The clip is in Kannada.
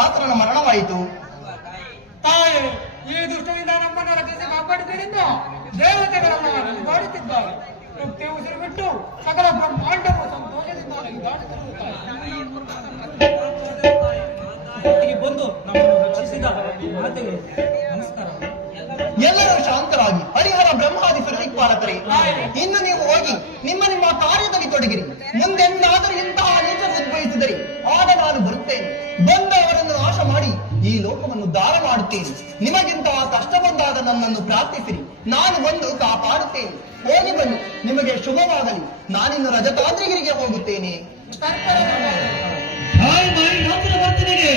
ಶಾಸ್ತ್ರನ ಮರಣವಾಯಿತು. ತಾಯಿ ಈ ದುಷ್ಟದಿಂದ ನಮ್ಮನ್ನು ರಕ್ಷಿಸಿ ಕಾಪಾಡಿದ್ದರಿಂದ ದೇವತೆಗಳೆಲ್ಲ ಮಾಡುತ್ತಿದ್ದಾರೆ. ತೃಪ್ತಿ ಉಸಿರು ಬಿಟ್ಟು ಸಕಲ ಬ್ರಹ್ಮಾಂಡವು ಸಂತೋಷದಿಂದ ದಾಟುತ್ತಿರುತ್ತಾರೆ. ಬಂದು ನಮ್ಮನ್ನು ರಕ್ಷಿಸಿದ ಮಾತೆಗೆ ನಮಸ್ಕಾರ. ಎಲ್ಲರೂ ಶಾಂತರಾಗಿ ಹರಿಹರ ಬ್ರಹ್ಮಾದಿ ಸುರದಿಕ್ಪಾಲಕರೇ, ಇನ್ನು ನೀವು ಹೋಗಿ ನಿಮ್ಮ ನಿಮ್ಮ ಕಾರ್ಯದಲ್ಲಿ ತೊಡಗಿರಿ. ಮುಂದೆಂದಾದರೂ ಇಂತಹ ನೀಚ ಉದ್ಭವಿಸಿದರೆ ಆಗ ನಾನು ಬರುತ್ತೇನೆ. ಬಂದ ಅವರನ್ನು ನಾಶ ಮಾಡಿ ಈ ಲೋಕವನ್ನು ದಾರ ಮಾಡುತ್ತೇನೆ. ನಿಮಗಿಂತಹ ಕಷ್ಟ ಬಂದಾದ ನನ್ನನ್ನು ಪ್ರಾರ್ಥಿಸಿರಿ, ನಾನು ಬಂದು ಕಾಪಾಡುತ್ತೇನೆ. ಹೋಗಿ ಬನ್ನಿ, ನಿಮಗೆ ಶುಭವಾಗಲಿ. ನಾನಿನ್ನು ರಜತಾದ್ರಿಗಿರಿಗೆ ಹೋಗುತ್ತೇನೆ. ಹಾಯ್ ಮಾಯಿ ಬರ್ತನಿಗೆ